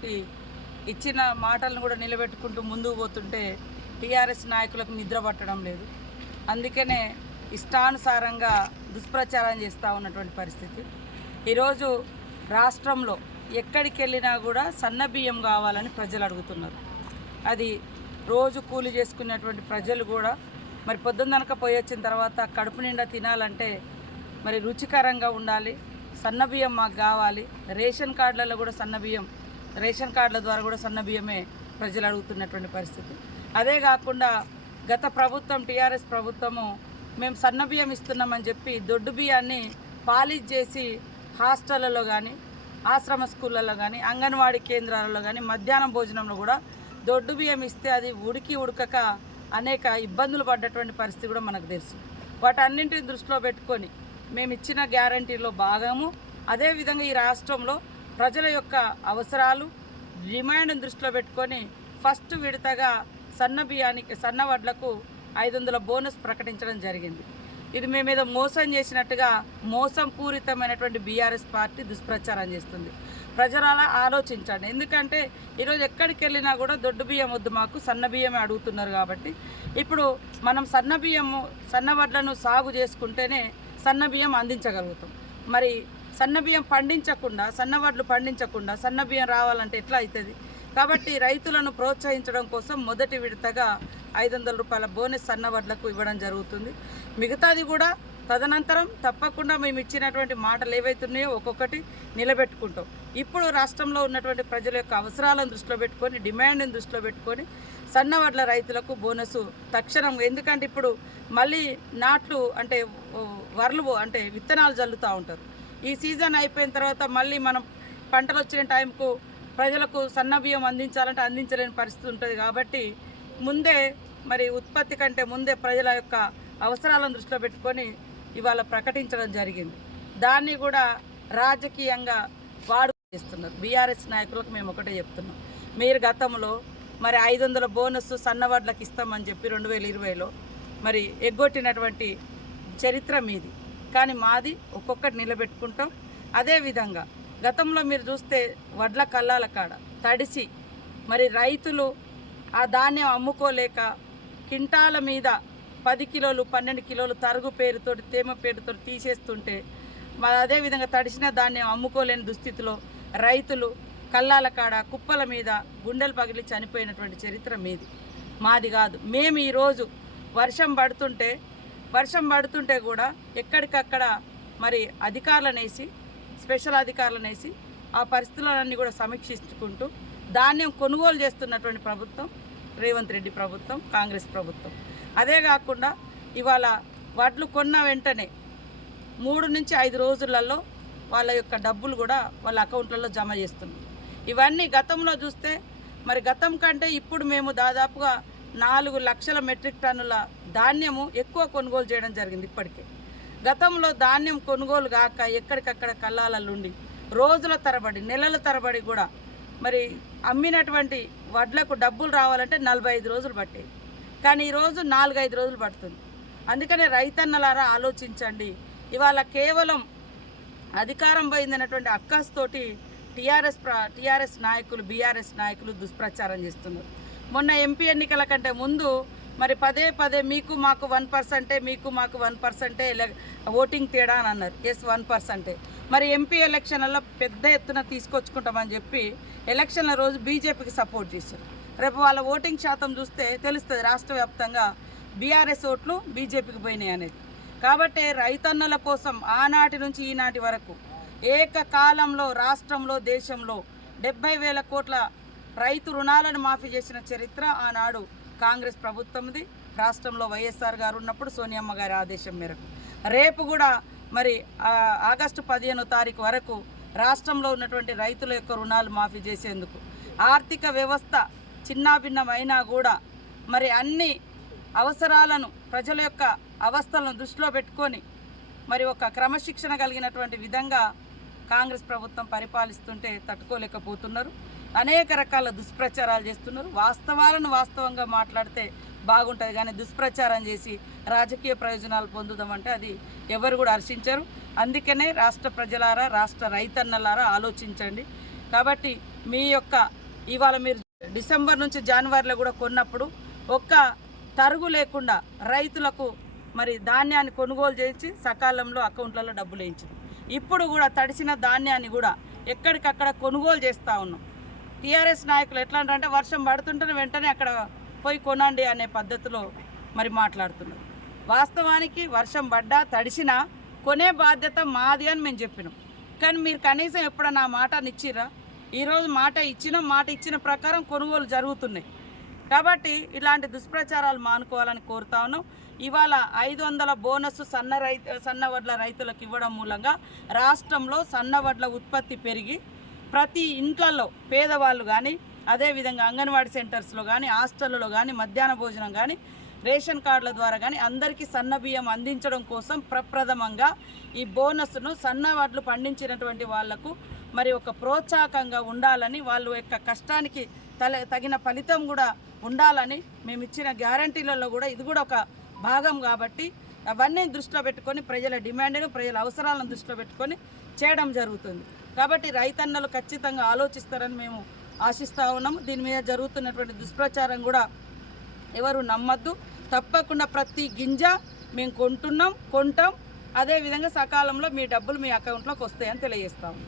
తోటి ఇచ్చిన మాటలను కూడా నిలబెట్టుకుంటూ ముందుకు పోతుంటే టీఆర్ఎస్ నాయకులకు నిద్ర పట్టడం లేదు. అందుకనే ఇష్టానుసారంగా దుష్ప్రచారం చేస్తూ ఉన్నటువంటి పరిస్థితి. ఈరోజు రాష్ట్రంలో ఎక్కడికి వెళ్ళినా కూడా సన్నబియ్యం కావాలని ప్రజలు అడుగుతున్నారు. అది రోజు కూలి చేసుకునేటువంటి ప్రజలు కూడా మరి పొద్దున్ననక పోయి వచ్చిన తర్వాత కడుపు నిండా తినాలంటే మరి రుచికరంగా ఉండాలి. సన్నబియ్యం మాకు కావాలి. రేషన్ కార్డులలో కూడా సన్నబియ్యం, రేషన్ కార్డుల ద్వారా కూడా సన్నబియ్యమే ప్రజలు అడుగుతున్నటువంటి పరిస్థితి. అదే కాకుండా గత ప్రభుత్వం టీఆర్ఎస్ ప్రభుత్వము మేము సన్నబియ్యం ఇస్తున్నామని చెప్పి దొడ్డు బియ్యాన్ని పాలిష్ చేసి హాస్టళ్లలో కానీ, ఆశ్రమ స్కూళ్ళలో కానీ, అంగన్వాడీ కేంద్రాలలో కానీ మధ్యాహ్నం భోజనంలో కూడా దొడ్డు బియ్యం ఇస్తే అది ఉడకక అనేక ఇబ్బందులు పడ్డటువంటి పరిస్థితి కూడా మనకు తెలుసు. వాటన్నింటిని దృష్టిలో పెట్టుకొని మేము ఇచ్చిన గ్యారంటీలో భాగము. అదేవిధంగా ఈ రాష్ట్రంలో ప్రజల యొక్క అవసరాలు, డిమాండ్ను దృష్టిలో పెట్టుకొని ఫస్ట్ విడతగా సన్న వడ్లకు 500 బోనస్ ప్రకటించడం జరిగింది. ఇది మేమేదో మోసం చేసినట్టుగా మోసం పూరితమైనటువంటి బీఆర్ఎస్ పార్టీ దుష్ప్రచారం చేస్తుంది. ప్రజల ఆలోచించండి. ఎందుకంటే ఈరోజు ఎక్కడికి వెళ్ళినా కూడా దొడ్డు బియ్యం వద్దు, మాకు సన్న బియ్యమే అడుగుతున్నారు. కాబట్టి ఇప్పుడు మనం సన్న వడ్లను సాగు చేసుకుంటేనే సన్న బియ్యం అందించగలుగుతాం. మరి సన్న బియ్యం పండించకుండా, సన్న వడ్లు పండించకుండా సన్న బియ్యం రావాలంటే ఎట్లా అవుతుంది? కాబట్టి రైతులను ప్రోత్సహించడం కోసం మొదటి విడతగా 500 రూపాయల బోనస్ సన్న వడ్లకు ఇవ్వడం జరుగుతుంది. మిగతాది కూడా తదనంతరం తప్పకుండా మేము ఇచ్చినటువంటి మాటలు ఏవైతున్నాయో ఒక్కొక్కటి నిలబెట్టుకుంటాం. ఇప్పుడు రాష్ట్రంలో ఉన్నటువంటి ప్రజల యొక్క అవసరాలను దృష్టిలో పెట్టుకొని, డిమాండ్ని దృష్టిలో పెట్టుకొని సన్నవడ్ల రైతులకు బోనసు తక్షణం. ఎందుకంటే ఇప్పుడు మళ్ళీ నాట్లు అంటే విత్తనాలు జల్లుతూ ఉంటారు. ఈ సీజన్ అయిపోయిన తర్వాత మళ్ళీ మనం పంటలు వచ్చిన టైంకు ప్రజలకు సన్న బియ్యం అందించాలంటే అందించలేని పరిస్థితి ఉంటుంది. కాబట్టి ముందే మరి ఉత్పత్తి కంటే ముందే ప్రజల యొక్క అవసరాలను దృష్టిలో పెట్టుకొని ఇవాళ ప్రకటించడం జరిగింది. దాన్ని కూడా రాజకీయంగా చేస్తున్నారు. బీఆర్ఎస్ నాయకులకు మేము ఒకటే చెప్తున్నాం, మీరు గతంలో మరి 500 బోనస్ సన్నవడ్లకు ఇస్తామని చెప్పి 2020లో మరి ఎగ్గొట్టినటువంటి చరిత్ర మీది. కానీ మాది ఒక్కొక్కటి నిలబెట్టుకుంటాం. అదేవిధంగా గతంలో మీరు చూస్తే వడ్ల కల్లాల కాడ తడిసి మరి రైతులు ఆ ధాన్యం అమ్ముకోలేక కింటాల మీద 10 కిలోలు 12 కిలోలు తరుగు పేరుతోటి, తేమ పేరుతో తీసేస్తుంటే మరి అదేవిధంగా తడిసిన ధాన్యం అమ్ముకోలేని దుస్థితిలో రైతులు కల్లాల కాడ కుప్పల మీద గుండెలు పగిలి చనిపోయినటువంటి చరిత్ర మీది, మాది కాదు. మేము ఈరోజు వర్షం పడుతుంటే కూడా ఎక్కడికక్కడ మరి స్పెషల్ అధికారులను వేసి ఆ పరిస్థితులన్నీ కూడా సమీక్షించుకుంటూ ధాన్యం కొనుగోలు చేస్తున్నటువంటి ప్రభుత్వం రేవంత్ రెడ్డి ప్రభుత్వం, కాంగ్రెస్ ప్రభుత్వం. అదే కాకుండా ఇవాళ వడ్లు కొన్న వెంటనే 3 నుంచి 5 రోజులలో వాళ్ళ యొక్క డబ్బులు కూడా వాళ్ళ అకౌంట్లలో జమ చేస్తున్నారు. ఇవన్నీ గతంలో చూస్తే మరి గతం కంటే ఇప్పుడు మేము దాదాపుగా 4 లక్షల మెట్రిక్ టన్నుల ధాన్యము ఎక్కువ కొనుగోలు చేయడం జరిగింది. ఇప్పటికే గతంలో ధాన్యం కొనుగోలు కాక ఎక్కడికక్కడ కల్లాలలుండి రోజుల తరబడి, నెలల తరబడి కూడా మరి అమ్మినటువంటి వడ్లకు డబ్బులు రావాలంటే 45 రోజులు పట్టేది. కానీ ఈరోజు 4-5 రోజులు పడుతుంది. అందుకనే రైతన్నలారా ఆలోచించండి. ఇవాళ కేవలం అధికారం పోయిందన్నటువంటి అక్కస్తోటి టీఆర్ఎస్ నాయకులు, బీఆర్ఎస్ నాయకులు దుష్ప్రచారం చేస్తున్నారు. మొన్న ఎంపీ ఎన్నికల కంటే ముందు మరి పదే మీకు మాకు 1%, మీకు మాకు 1% ఓటింగ్ తేడా అని అన్నారు. ఎస్ 1%. మరి ఎంపీ ఎలక్షన్లలో పెద్ద ఎత్తున తీసుకొచ్చుకుంటామని చెప్పి ఎలక్షన్ల రోజు బీజేపీకి సపోర్ట్ చేశారు. రేపు వాళ్ళ ఓటింగ్ శాతం చూస్తే తెలుస్తుంది రాష్ట్ర వ్యాప్తంగా బీఆర్ఎస్ ఓట్లు బీజేపీకి పోయినాయి అనేది. కాబట్టి రైతన్నల కోసం ఆనాటి నుంచి ఈనాటి వరకు ఏకకాలంలో రాష్ట్రంలో, దేశంలో 70,000 కోట్ల రైతు రుణాలను మాఫీ చేసిన చరిత్ర ఆనాడు కాంగ్రెస్ ప్రభుత్వంది. రాష్ట్రంలో వైఎస్ఆర్ గారు ఉన్నప్పుడు సోనియమ్మ గారి ఆదేశం మేరకు రేపు కూడా మరి ఆగస్టు 15వ తారీఖు వరకు రాష్ట్రంలో ఉన్నటువంటి రైతుల యొక్క రుణాలు మాఫీ చేసేందుకు ఆర్థిక వ్యవస్థ చిన్నాభిన్నమైనా కూడా మరి అన్ని అవసరాలను, ప్రజల యొక్క అవస్థలను దృష్టిలో పెట్టుకొని మరి ఒక క్రమశిక్షణ కలిగినటువంటి విధంగా కాంగ్రెస్ ప్రభుత్వం పరిపాలిస్తుంటే తట్టుకోలేకపోతున్నారు. అనేక రకాల దుష్ప్రచారాలు చేస్తున్నారు. వాస్తవాలను వాస్తవంగా మాట్లాడితే బాగుంటుంది, కానీ దుష్ప్రచారం చేసి రాజకీయ ప్రయోజనాలు పొందుదామంటే అది ఎవరు కూడా హర్షించరు. అందుకనే రాష్ట్ర ప్రజలారా, రాష్ట్ర రైతన్నలారా ఆలోచించండి. కాబట్టి మీ యొక్క ఇవాళ మీరు డిసెంబర్ నుంచి జనవరిలో కూడా కొన్నప్పుడు ఒక్క తరుగు లేకుండా రైతులకు మరి ధాన్యాన్ని కొనుగోలు చేసి సకాలంలో అకౌంట్లలో డబ్బులు వేయించింది. ఇప్పుడు కూడా తడిసిన ధాన్యాన్ని కూడా ఎక్కడికక్కడ కొనుగోలు చేస్తూ ఉన్నాం. టీఆర్ఎస్ నాయకులు ఎట్లా అంటే వర్షం పడుతుంటే వెంటనే అక్కడ పోయి కొనండి అనే పద్ధతిలో మరి మాట్లాడుతున్నారు. వాస్తవానికి వర్షం పడ్డా తడిసినా కొనే బాధ్యత మాది అని మేము చెప్పినాం. కానీ మీరు కనీసం ఎప్పుడన్నా ఆ మాటని ఇచ్చిరా? ఈరోజు మాట ఇచ్చిన ప్రకారం కొనుగోలు జరుగుతున్నాయి. కాబట్టి ఇలాంటి దుష్ప్రచారాలు మానుకోవాలని కోరుతా ఉన్నాం. ఇవాళ 500 బోనస్ సన్నవడ్ల రైతులకు ఇవ్వడం మూలంగా రాష్ట్రంలో సన్నవడ్ల ఉత్పత్తి పెరిగి ప్రతి ఇంట్లలో పేదవాళ్ళు కానీ, అదేవిధంగా అంగన్వాడీ సెంటర్స్లో కానీ, హాస్టళ్ళలో కానీ, మధ్యాహ్న భోజనం కానీ, రేషన్ కార్డుల ద్వారా కానీ అందరికీ సన్న బియ్యం అందించడం కోసం ప్రప్రథమంగా ఈ బోనస్ను సన్నవడ్లు పండించినటువంటి వాళ్లకు మరి ఒక ప్రోత్సాహకంగా ఉండాలని, వాళ్ళు యొక్క కష్టానికి తగిన ఫలితం కూడా ఉండాలని మేము ఇచ్చిన గ్యారంటీలలో కూడా ఇది కూడా ఒక భాగం. కాబట్టి అవన్నీ దృష్టిలో పెట్టుకొని ప్రజల డిమాండ్ను, ప్రజల అవసరాలను దృష్టిలో పెట్టుకొని చేయడం జరుగుతుంది. కాబట్టి రైతన్నలు ఖచ్చితంగా ఆలోచిస్తారని మేము ఆశిస్తూ ఉన్నాము. దీని మీద జరుగుతున్నటువంటి దుష్ప్రచారం కూడా ఎవరు నమ్మద్దు. తప్పకుండా ప్రతి గింజ మేము కొంటాం. అదేవిధంగా సకాలంలో మీ డబ్బులు మీ అకౌంట్లోకి వస్తాయని తెలియజేస్తాము.